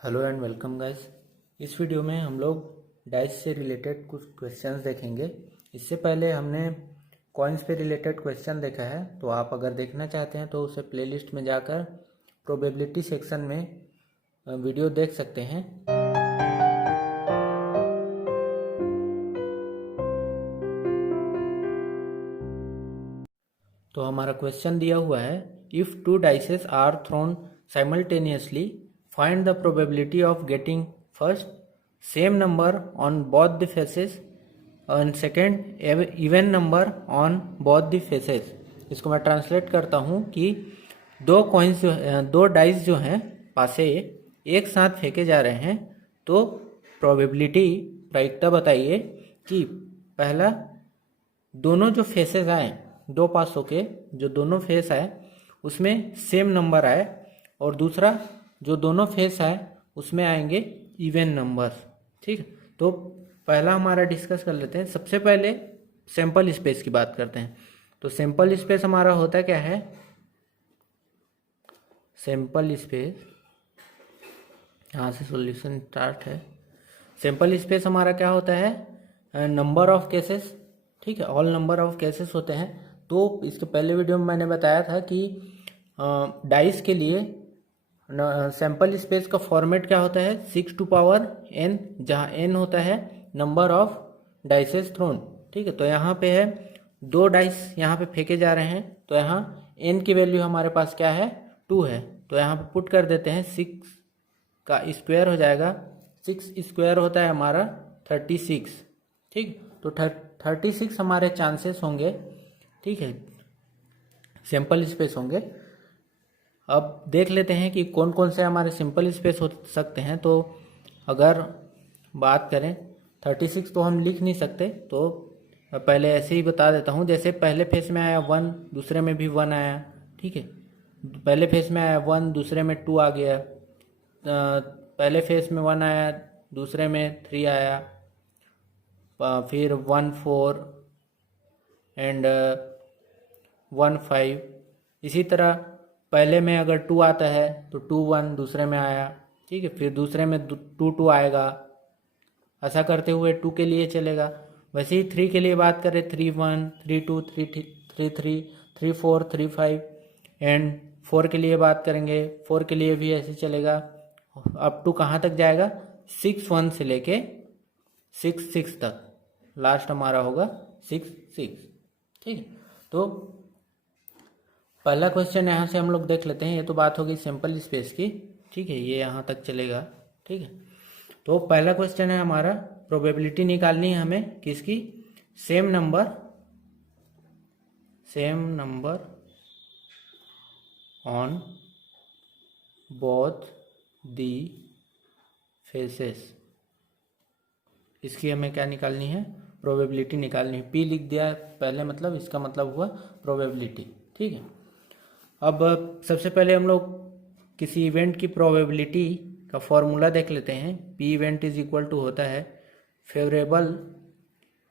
Hello and welcome guys. इस video में हम लोग डाइस से रिलेटेड कुछ क्वेश्चंस देखेंगे। इससे पहले हमने कॉइन्स पे रिलेटेड क्वेश्चन देखा है, तो आप अगर देखना चाहते हैं तो उसे प्लेलिस्ट में जाकर प्रोबेबिलिटी सेक्शन में वीडियो देख सकते हैं। तो हमारा क्वेश्चन दिया हुआ है, if two dices are thrown simultaneously find the probability of getting first same number on both the faces and second even number on both the faces. इसको मैं ट्रांसलेट करता हूँ कि दो डाइस जो हैं पासे एक साथ फेंके जा रहे हैं, तो प्रोबेबिलिटी प्रायिकता बताइए कि पहला दोनों जो फेसेस आए, दो पासों के जो दोनों फेस आए उसमें सेम नंबर आए, और दूसरा जो दोनों फेस आए उसमें आएंगे इवन नंबर। ठीक है, तो पहला हमारा डिस्कस कर लेते हैं। सबसे पहले सैंपल स्पेस की बात करते हैं। तो सैंपल स्पेस हमारा होता क्या है? सैंपल स्पेस, यहाँ से सॉल्यूशन स्टार्ट है। सैंपल स्पेस हमारा क्या होता है? Number of cases. ठीक है, ऑल नंबर ऑफ केसेस होते हैं। तो इसके पहले वीडियो में मैंने बताया था कि डाइस के लिए सैंपल स्पेस का फॉर्मेट क्या होता है? 6 टू पावर n, जहाँ n होता है नंबर ऑफ डाइसेस थ्रोन। ठीक है, तो यहाँ पे है दो डाइस यहाँ पे फेंके जा रहे हैं, तो यहाँ n की वैल्यू हमारे पास क्या है? 2 है। तो यहाँ पे पुट कर देते हैं, 6 का स्क्वायर हो जाएगा। 6 स्क्वायर होता है हमारा 36। ठीक, तो 36 हमारे चांसेस होंगे। ठीक है, सैंपल स्पेस होंगे। अब देख लेते हैं कि कौन कौन से हमारे सिंपल स्पेस हो सकते हैं। तो अगर बात करें 36 तो हम लिख नहीं सकते, तो पहले ऐसे ही बता देता हूँ। जैसे पहले फेस में आया 1, दूसरे में भी 1 आया। ठीक है, पहले फेस में आया 1, दूसरे में 2 आ गया। पहले फेस में 1 आया, दूसरे में 3 आया, फिर 1 4 एंड 1 5। इसी तरह पहले में अगर 2 आता है तो 2 1 दूसरे में आया। ठीक है, फिर दूसरे में 2 2 आएगा। ऐसा करते हुए 2 के लिए चलेगा। वैसे ही 3 के लिए बात करें, 3 1 3 2 3 3 3 3 4 3 5 एंड 4 के लिए बात करेंगे, 4 के लिए भी ऐसे चलेगा। अप टू कहाँ तक जाएगा? 6 1 से लेके 6 6 तक। लास्ट हमारा होगा 6 6। ठीक है, तो पहला क्वेश्चन यहाँ से हम लोग देख लेते हैं। ये तो बात हो गई सैंपल स्पेस की। ठीक है, ये यहाँ तक चलेगा। ठीक है, तो पहला क्वेश्चन है हमारा, प्रोबेबिलिटी निकालनी है हमें किसकी? Same number on both the faces. इसकी हमें क्या निकालनी है? प्रोबेबिलिटी निकालनी है। पी लिख दिया पहले, मतलब इसका मतलब हुआ प्रोबेबिलिटी। ठीक है, अब सबसे पहले हम लोग किसी इवेंट की प्रोबेबिलिटी का फॉर्मूला देख लेते हैं। P event is equal to होता है favourable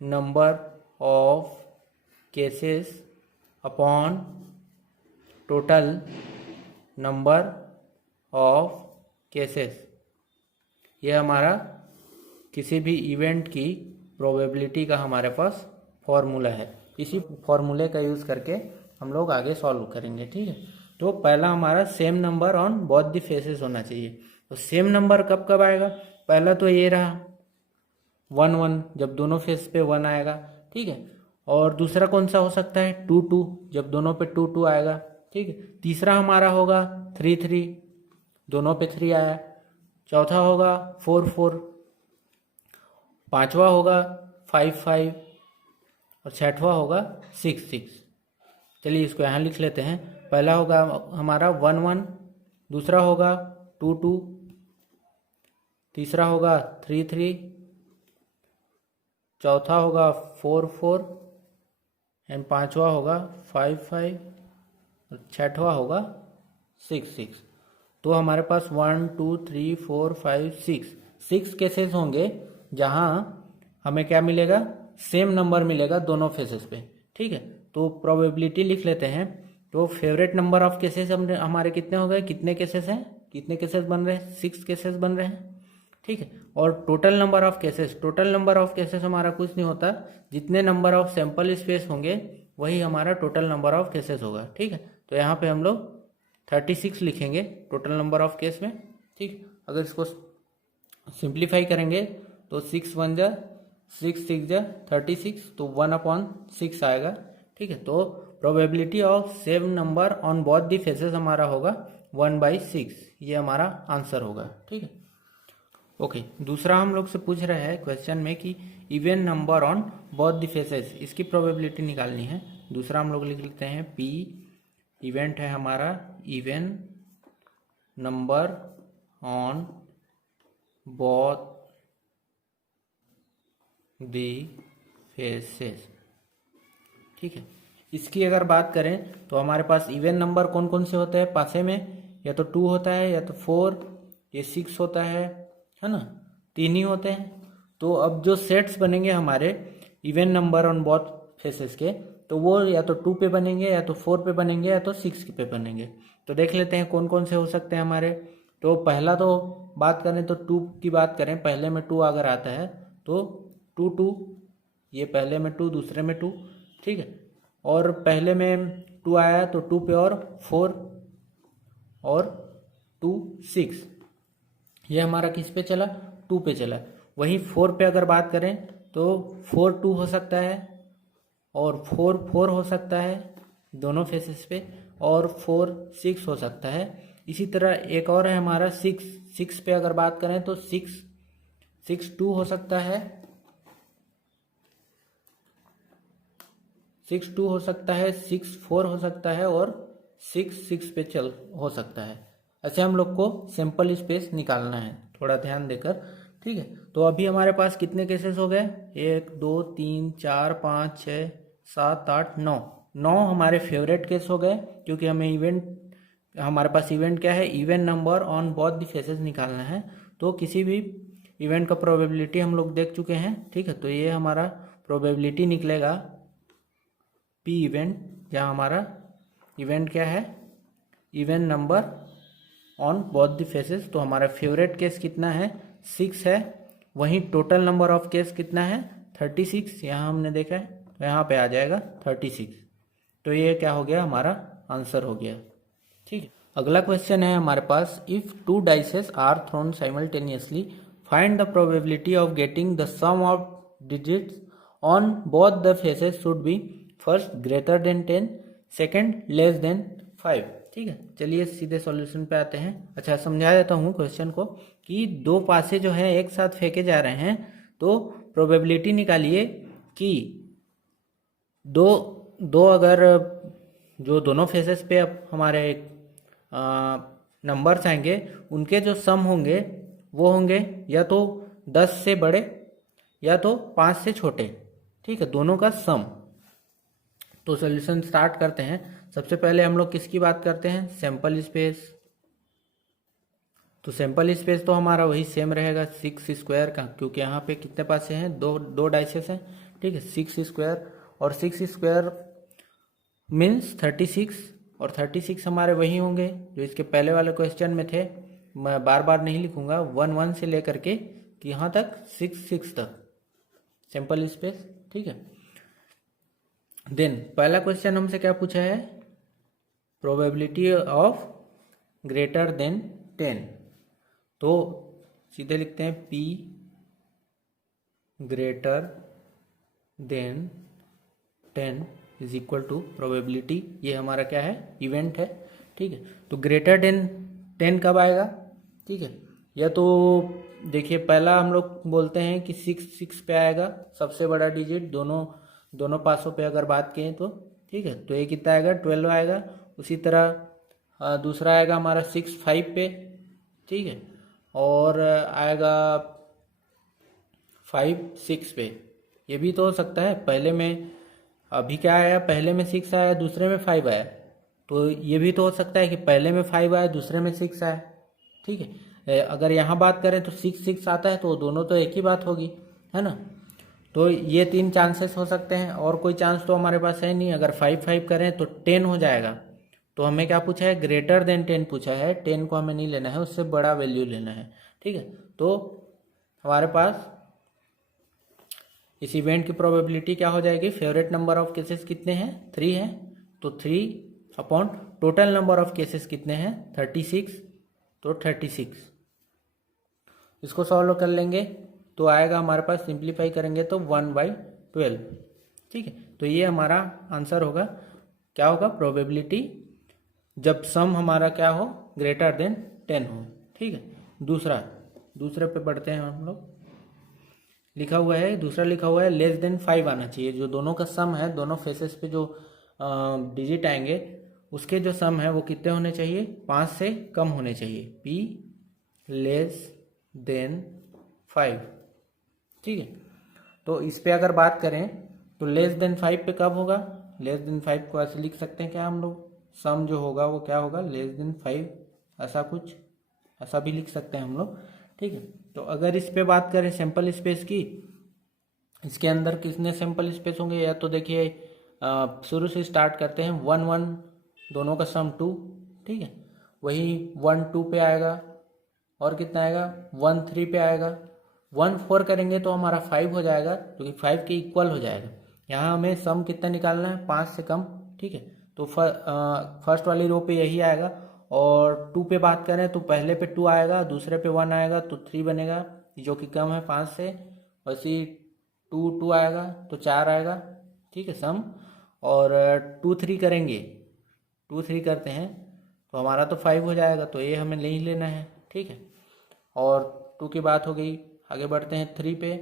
number of cases upon total number of cases. यह हमारा किसी भी इवेंट की प्रोबेबिलिटी का हमारे पास फॉर्मूला है। इसी फॉर्मूले का यूज़ करके हम लोग आगे सॉल्व करेंगे। ठीक है, तो पहला हमारा same number on both the faces होना चाहिए। तो सेम नंबर कब कब आएगा? पहला तो ये रहा 1 1, जब दोनों फेस पे 1 आएगा। ठीक है, और दूसरा कौन सा हो सकता है? 2 2, जब दोनों पे 2 2 आएगा। ठीक है, तीसरा हमारा होगा 3 3, दोनों पे 3 आया। चौथा होगा 4 4, पांचवा होगा 5 5, और छठवां होगा 6 6। चलिए इसको यहाँ लिख लेते हैं। पहला होगा हमारा 1 1, दूसरा होगा 2 2, तीसरा होगा 3 3, चौथा होगा 4 4 एंड पांचवा होगा 5 5, और छठवां होगा 6 6। तो हमारे पास 1 2 3 4 5 6 केसेस होंगे जहाँ हमें क्या मिलेगा? सेम नंबर मिलेगा दोनों फेसेस पे। ठीक है, तो प्रोबेबिलिटी लिख लेते हैं। तो फेवरेट नंबर ऑफ केसेस हमारे कितने हो गए? कितने केसेस हैं? कितने केसेस बन रहे हैं, 6 केसेस बन रहे हैं, ठीक है। और टोटल नंबर ऑफ केसेस हमारा कुछ नहीं होता, जितने नंबर ऑफ सैंपल स्पेस होंगे वही हमारा टोटल नंबर ऑफ केसेस होगा, ठीक है। तो यहाँ पे हम लोग 36 लिखेंगे टोटल नंबर ऑफ केस में, ठीक। अगर इसको सिंप्लीफाई करेंगे तो 6 1 जा 6 6 जा 36, तो 1/6 आएगा, ठीक है। तो probability of same number on both the faces हमारा होगा 1/6, ये हमारा आंसर होगा, ठीक है। ओके, दूसरा हम लोग से पूछ रहे हैं क्वेश्चन में कि even number on both the faces, इसकी प्रोबेबिलिटी निकालनी है। दूसरा हम लोग लिख लेते हैं पी, इवेंट है हमारा even number on both the faces, ठीक है। इसकी अगर बात करें तो हमारे पास इवन नंबर कौन कौन से होते हैं पासे में, या तो 2 होता है, या तो 4, ये 6 होता है ना, 3 ही होते हैं। तो अब जो सेट्स बनेंगे हमारे even number on both faces के, तो वो या तो 2 पे बनेंगे, या तो 4 पे बनेंगे, या तो 6 पे बनेंगे। तो देख लेते हैं कौन कौन से हो सकते हैं हमारे। तो पहला तो बात करें तो 2 की बात करें, पहले में 2 अगर आता है तो 2 2, ये पहले में 2 दूसरे में 2, ठीक है। और पहले में 2 आया तो 2 पे और 4 और 2 6, ये हमारा किस पे चला, 2 पे चला। वहीं 4 पे अगर बात करें तो 4 2 हो सकता है, और 4 4 हो सकता है दोनों फेसेस पे, और 4 6 हो सकता है। इसी तरह एक और है हमारा 6 पे अगर बात करें तो 6 2 हो सकता है, 6 2 हो सकता है, 6 4 हो सकता है, और 6 6 पे चल हो सकता है। ऐसे हम लोग को सैंपल स्पेस निकालना है, थोड़ा ध्यान देकर, ठीक है। तो अभी हमारे पास कितने केसेस हो गए, 1 2 3 4 5 6 7 8 9 हमारे फेवरेट केस हो गए, क्योंकि हमारे पास इवेंट क्या है, even number on both the faces निकालना है। तो किसी भी इवेंट का प्रोबेबिलिटी हम लोग देख चुके हैं, ठीक है। तो ये हमारा प्रोबेबिलिटी निकलेगा पी इवेंट, जहाँ हमारा इवेंट क्या है, even number on both the faces. तो हमारा फेवरेट केस कितना है, 6 है। वहीं टोटल नंबर ऑफ केस कितना है, 36, यहाँ हमने देखा है, तो यहाँ पे आ जाएगा 36। तो ये क्या हो गया, हमारा आंसर हो गया, ठीक है। अगला क्वेश्चन है हमारे पास, if 2 dices are thrown simultaneously, find the probability of getting the sum of digits on both the faces should be first greater than 10, second less than 5, ठीक है। चलिए सीधे सॉल्यूशन पे आते हैं। अच्छा, समझा देता हूँ क्वेश्चन को कि 2 पासे जो है एक साथ फेंके जा रहे हैं, तो प्रोबेबिलिटी निकालिए कि दो अगर जो दोनों फेसेस पे अब हमारे नंबर्स आएंगे, उनके जो सम होंगे वो होंगे या तो 10 से बड़े या तो 5 से छोटे, ठीक है, दोनों का सम। तो सॉल्यूशन स्टार्ट करते हैं। सबसे पहले हम लोग किसकी बात करते हैं, सैंपल स्पेस। तो सैंपल स्पेस तो हमारा वही सेम रहेगा 6 स्क्वायर का, क्योंकि यहाँ पे कितने पासे हैं, दो डाइसेस हैं, ठीक है। 6 स्क्वायर, और 6 स्क्वायर मीन्स 36, और 36 हमारे वही होंगे जो इसके पहले वाले क्वेश्चन में थे। मैं बार बार नहीं लिखूंगा, 1 1 से लेकर के कि यहाँ तक 6 6 तक सैंपल स्पेस, ठीक है। देन पहला क्वेश्चन हमसे क्या पूछा है, प्रोबेबिलिटी ऑफ ग्रेटर देन 10। तो सीधे लिखते हैं P greater than 10 is equal to probability, ये हमारा क्या है, इवेंट है, ठीक है। तो ग्रेटर देन 10 कब आएगा, ठीक है। या तो देखिए पहला हम लोग बोलते हैं कि 6 पे आएगा, सबसे बड़ा डिजिट दोनों पासों पे अगर बात करें तो, ठीक है। तो ये कितना आएगा, 12 आएगा। उसी तरह दूसरा आएगा हमारा 6 5 पे, ठीक है, और आएगा 5 6 पे। ये भी तो हो सकता है, पहले में अभी क्या आया, पहले में 6 आया, दूसरे में 5 आया। तो ये भी तो हो सकता है कि पहले में 5 आया, दूसरे में 6 आया, ठीक है। अगर यहाँ बात करें तो 6 6 आता है, तो दोनों तो एक ही बात होगी, है ना। तो ये 3 चांसेस हो सकते हैं, और कोई चांस तो हमारे पास है नहीं। अगर 5 5 करें तो 10 हो जाएगा, तो हमें क्या पूछा है, ग्रेटर देन 10 पूछा है, 10 को हमें नहीं लेना है, उससे बड़ा वैल्यू लेना है, ठीक है। तो हमारे पास इस इवेंट की प्रोबेबिलिटी क्या हो जाएगी, फेवरेट नंबर ऑफ केसेस कितने हैं, 3 है, तो 3 upon total number of cases कितने हैं, 36, तो 36। इसको सॉल्व कर लेंगे तो आएगा हमारे पास, सिंप्लीफाई करेंगे तो 1/12, ठीक है। तो ये हमारा आंसर होगा, क्या होगा, प्रोबेबिलिटी जब सम हमारा क्या हो, ग्रेटर देन 10 हो, ठीक है। दूसरे पे बढ़ते हैं हम लोग। दूसरा लिखा हुआ है लेस देन 5 आना चाहिए। जो दोनों का सम है, दोनों फेसेस पे जो डिजिट आएंगे उसके जो सम है वो कितने होने चाहिए, 5 से कम होने चाहिए, p लेस देन 5, ठीक है। तो इस पे अगर बात करें तो लेस देन 5 पे कब होगा, लेस देन 5 को ऐसे लिख सकते हैं क्या हम लोग, सम जो होगा वो क्या होगा, लेस देन 5, ऐसा भी लिख सकते हैं हम लोग, ठीक है। तो अगर इस पे बात करें सैंपल स्पेस की, इसके अंदर कितने सैंपल स्पेस होंगे, या तो देखिए शुरू से स्टार्ट करते हैं, 1 1 दोनों का सम 2, ठीक है। वही 1 2 पे आएगा, और कितना आएगा, 1 3 पे आएगा, 1 4 करेंगे तो हमारा 5 हो जाएगा, जो कि 5 के इक्वल हो जाएगा। यहाँ हमें सम कितना निकालना है, 5 से कम, ठीक है। तो फर्स्ट वाली रो पे यही आएगा। और 2 पे बात करें तो पहले पे 2 आएगा, दूसरे पे 1 आएगा, तो 3 बनेगा, जो कि कम है 5 से। वैसे 2 2 आएगा तो 4 आएगा, ठीक है सम। और 2 3 करेंगे, 2 3 करते हैं तो हमारा तो 5 हो जाएगा, तो ये हमें नहीं लेना है, ठीक है। और 2 की बात हो गई, आगे बढ़ते हैं 3 पे,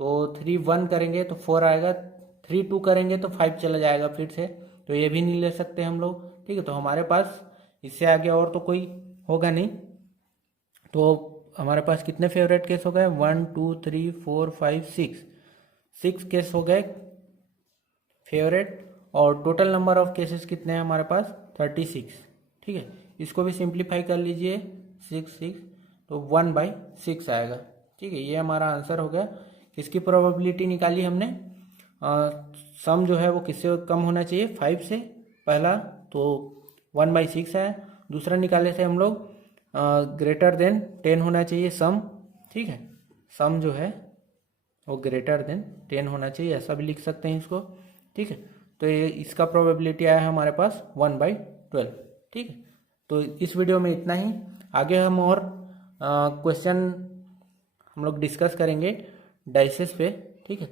तो 3 1 करेंगे तो 4 आएगा, 3 2 करेंगे तो 5 चला जाएगा फिर से, तो ये भी नहीं ले सकते हम लोग, ठीक है। तो हमारे पास इससे आगे और तो कोई होगा नहीं। तो हमारे पास कितने फेवरेट केस हो गए, 1 2 3 4 5 6 केस हो गए फेवरेट। और टोटल नंबर ऑफ केसेस कितने हैं हमारे पास, 36, ठीक है। इसको भी सिंप्लीफाई कर लीजिए, 6 तो 1/6 आएगा, ठीक है। ये हमारा आंसर हो गया। किसकी प्रोबेबिलिटी निकाली हमने, सम जो है वो किससे कम होना चाहिए, 5 से, पहला तो 1/6 है। दूसरा निकाले थे हम लोग ग्रेटर देन 10 होना चाहिए सम, ठीक है। सम जो है वो ग्रेटर देन 10 होना चाहिए, ऐसा भी लिख सकते हैं इसको, ठीक है। तो ये इसका प्रोबेबिलिटी आया है हमारे पास 1/12, ठीक है। तो इस वीडियो में इतना ही। आगे हम और क्वेश्चन हम लोग डिस्कस करेंगे डाइसेस पे, ठीक है।